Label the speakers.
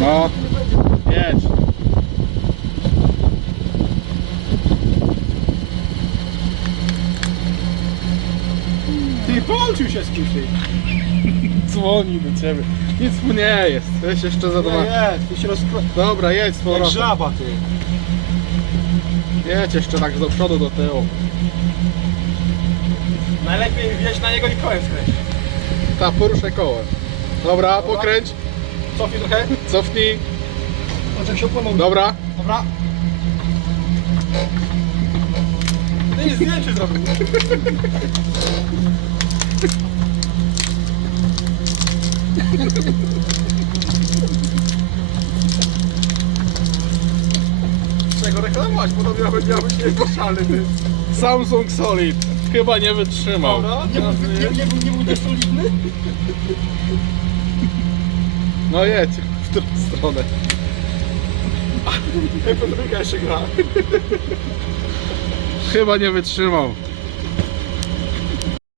Speaker 1: No, jedź.
Speaker 2: Ty połączył się z kimś. ty.
Speaker 1: Dzwoni do ciebie. Nic mu nie jest. Weź jeszcze za dwa.
Speaker 2: Nie, ty się rozkłada.
Speaker 1: Dobra, jedź z
Speaker 2: Jak
Speaker 1: powrotem.
Speaker 2: żaba ty.
Speaker 1: Jedź jeszcze tak do przodu, do tyłu.
Speaker 2: Najlepiej wjeść na niego i kołem skręć.
Speaker 1: Ta, poruszaj kołem. Dobra,
Speaker 2: Dobra.
Speaker 1: pokręć,
Speaker 2: Cofnij trochę.
Speaker 1: cofnij.
Speaker 2: Jak się opłonął.
Speaker 1: Dobra.
Speaker 2: Dobra. Ty nie zdjęcie zrobił. Czego reklamować? Podobnie miałby miał być niewypuszczalny ty.
Speaker 1: Samsung Solid. Chyba nie wytrzymał.
Speaker 2: Dobra, nie, był- nie, nie, był- nie był też solidny?
Speaker 1: No jedź w tą stronę.
Speaker 2: Ej, podróbka jeszcze gra.
Speaker 1: Chyba nie wytrzymał.